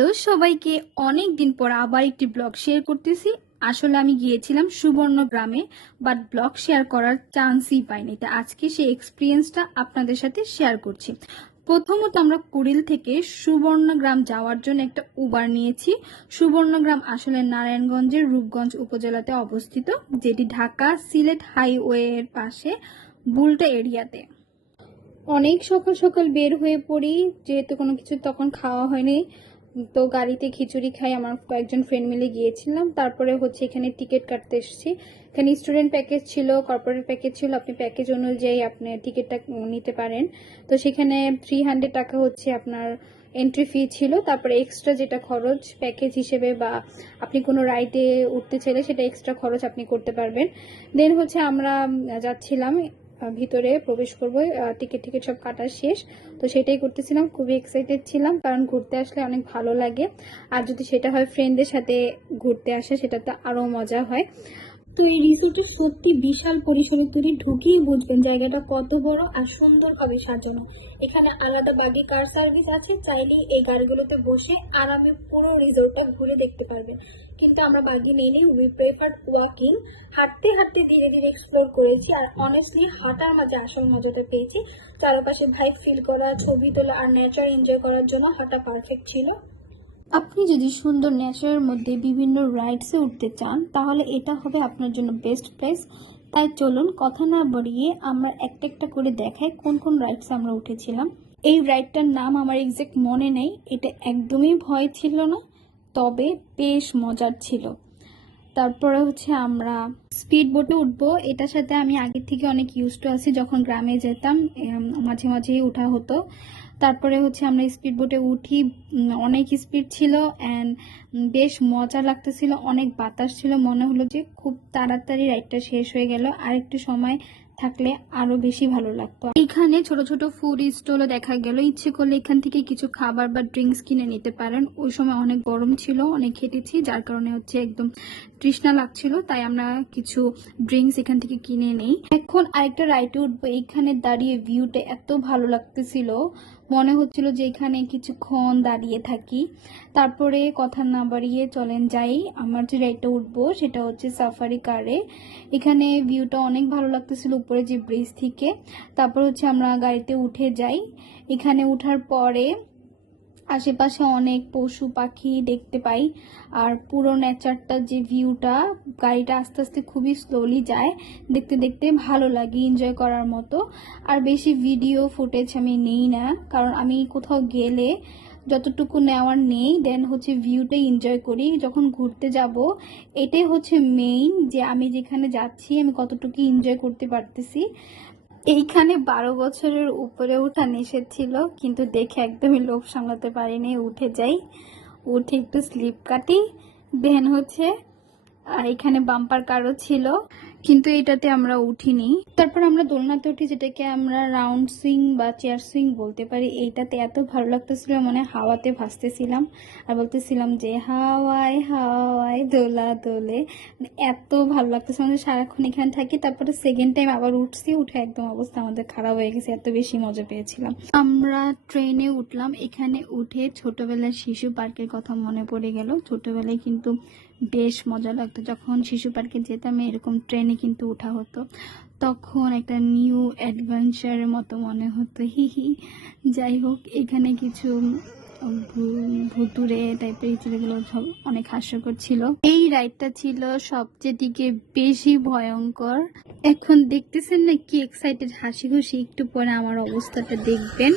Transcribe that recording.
Hello, সবাইকে অনেক দিন পর আবার একটি ব্লগ শেয়ার করতেছি। আসলে আমি গিয়েছিলাম সুবর্ণ গ্রামে বাট ব্লগ শেয়ার করার চান্সই পাইনি। তাই আজকে সেই এক্সপিরিয়েন্সটা আপনাদের সাথে শেয়ার করছি। প্রথমত আমরা কুড়িল থেকে সুবর্ণগ্রাম যাওয়ার জন্য একটা উবার নিয়েছি। সুবর্ণগ্রাম আসলে নারায়ণগঞ্জের রূপগঞ্জ উপজেলাতে অবস্থিত, যেটি ঢাকা সিলেট হাইওয়ের পাশে বুলটা এরিয়াতে। অনেক সকাল সকাল বের হয়ে পড়ি, যেহেতু কোনো কিছু তখন খাওয়া হয়নি। তো গাড়িতে খিচুড়ি খাই, আমার কয়েকজন ফ্রেন্ড মিলে গিয়েছিলাম। তারপরে হচ্ছে এখানে টিকিট কাটতে এসেছি। এখানে স্টুডেন্ট প্যাকেজ ছিল কর্পোরেট প্যাকেজ ছিল। আপনি প্যাকেজ অনুযায়ী আপনি টিকিটটা নিতে পারেন। তো সেখানে থ্রি হান্ড্রেড টাকা হচ্ছে আপনার এন্ট্রি ফি ছিল। তারপরে এক্সট্রা যেটা খরচ প্যাকেজ হিসেবে বা আপনি কোনো রাইডে উঠতে চাইলে সেটা এক্সট্রা খরচ আপনি করতে পারবেন। দেন হচ্ছে আমরা যাচ্ছিলাম ভিতরে প্রবেশ করব টিকিট টিকিট সব কাটা শেষ। তো সেটাই করতেছিলাম, খুবই এক্সাইটেড ছিলাম, কারণ ঘুরতে আসলে অনেক ভালো লাগে। আর যদি সেটা হয় ফ্রেন্ডদের সাথে ঘুরতে আসে, সেটা তো আরও মজা হয়। তো এই রিসোর্টে সত্যি বিশাল পরিসরে তৈরি। ঢুকেই বুঝবেন জায়গাটা কত বড় আর সুন্দর সুন্দরভাবে সাজানো। এখানে আলাদা বাগি কার সার্ভিস আছে, চাইলেই এই গাড়িগুলোতে বসে আরামে পুরো রিসোর্টটা ঘুরে দেখতে পারবেন। কিন্তু আমরা বাগি নেইনি উই প্রেফার ওয়াকিং হাঁটতে হাঁটতে ধীরে ধীরে এক্সপ্লোর করেছি আর অনেস্টলি হাঁটার মাঝে আসল মজাটা পেয়েছি। চারপাশে ভাইব ফিল করা, ছবি তোলা আর নেচার এনজয় করার জন্য হাঁটা পারফেক্ট ছিল। আপনি যদি সুন্দর নেচারের মধ্যে বিভিন্ন রাইডসে উঠতে চান, তাহলে এটা হবে আপনার জন্য বেস্ট প্লেস তাই চলুন কথা না বাড়িয়ে আমরা একটা একটা করে দেখাই কোন কোন রাইডসে আমরা উঠেছিলাম। এই রাইডটার নাম আমার এক্সাক্ট মনে নেই, এটা একদমই ভয় ছিল না, তবে বেশ মজার ছিল। তারপরে হচ্ছে আমরা স্পিড বোটে উঠবো, এটার সাথে আমি আগের থেকে অনেক ইউজ টু আছি, যখন গ্রামে যেতাম মাঝে মাঝেই ওঠা হতো। তারপরে হচ্ছে আমরা স্পিড বোটে উঠি অনেক স্পিড ছিল অ্যান্ড বেশ মজা লাগতেছিল, অনেক বাতাস ছিল, মনে হলো যে খুব তাড়াতাড়ি রাইডটা শেষ হয়ে গেল, আর একটু সময় থাকলে আরও বেশি ভালো লাগতো। এখানে ছোট ছোট ফুড স্টলও দেখা গেল, ইচ্ছে করলে এখান থেকে কিছু খাবার বা ড্রিঙ্কস কিনে নিতে পারেন। ওই সময় অনেক গরম ছিল, অনেক খেটেছি, যার কারণে হচ্ছে একদম তৃষ্ণা লাগছিল, তাই আমরা কিছু ড্রিঙ্কস এখান থেকে কিনে নেই। এখন আরেকটা রাইডে উঠবো এখানে দাঁড়িয়ে ভিউটা এত ভালো লাগতেছিল। মনে হচ্ছিল যে এখানে কিছুক্ষণ দাঁড়িয়ে থাকি। তারপরে কথা না বাড়িয়ে চলেন যাই। আমার যে রাইডটা উঠবো, সেটা হচ্ছে সাফারি কারে এখানে ভিউটা অনেক ভালো লাগতেছিল উপরে যে ব্রিজ থেকে। তারপর হচ্ছে আমরা গাড়িতে উঠে যাই। এখানে উঠার পরে আশেপাশে অনেক পশু পাখি দেখতে পাই। আর পুরো নেচারটা যে ভিউটা গাড়িটা আস্তে আস্তে খুবই স্লোলি যায়। দেখতে দেখতে ভালো লাগে এনজয় করার মতো। আর বেশি ভিডিও ফুটেজ আমি নেই না, কারণ আমি কোথাও গেলে যতটুকু নেওয়ার নেই দেন হচ্ছে ভিউটাই এনজয় করি। যখন ঘুরতে যাব, এটাই হচ্ছে মেইন যে আমি যেখানে যাচ্ছি, আমি কতটুকু এনজয় করতে পারতেছি। এইখানে বারো বছরের উপরে উঠা নিষেধ ছিল, কিন্তু দেখে একদমই লোভ সামলাতে পারিনি, উঠে যাই। উঠে একটু স্লিপ কাটি দেন হচ্ছে এখানে বাম্পার কারও ছিল। কিন্তু এটাতে আমরা উঠিনি। তারপর আমরা দোলনাতে উঠি, যেটাকে আমরা রাউন্ড সুইং বা চেয়ার সুইং বলতে পারি। এইটাতে এত ভালো লাগতেছিল মানে হাওয়াতে ভাসতেছিলাম। আর বলতেছিলাম যে, হাওয়ায় হাওয়ায় দোলা দোলে। মানে এত ভালো লাগতেছে আমাদের সারাক্ষণ এখানে থাকি। তারপরে সেকেন্ড টাইম আবার উঠছি, উঠে একদম অবস্থা আমাদের খারাপ হয়ে গেছে, এত বেশি মজা পেয়েছিলাম। আমরা ট্রেনে উঠলাম, এখানে উঠে ছোটবেলার শিশু পার্কের কথা মনে পড়ে গেল। ছোটবেলায় কিন্তু বেশ মজা লাগতো। যখন শিশু পার্কে যেতাম, এরকম ট্রেনে কিন্তু ওঠা হতো। তখন একটা নিউ অ্যাডভেঞ্চারের মতো মনে হতো। হি হি। যাই হোক, এখানে কিছু ভুতুরে টাইপের ছেলেগুলো সব অনেক হাস্যকর ছিল। এই রাইডটা ছিল সবচেয়ে দিকে বেশি ভয়ঙ্কর। এখন দেখতেছেন না কি এক্সাইটেড হাসি খুশি একটু পরে আমার অবস্থাটা দেখবেন।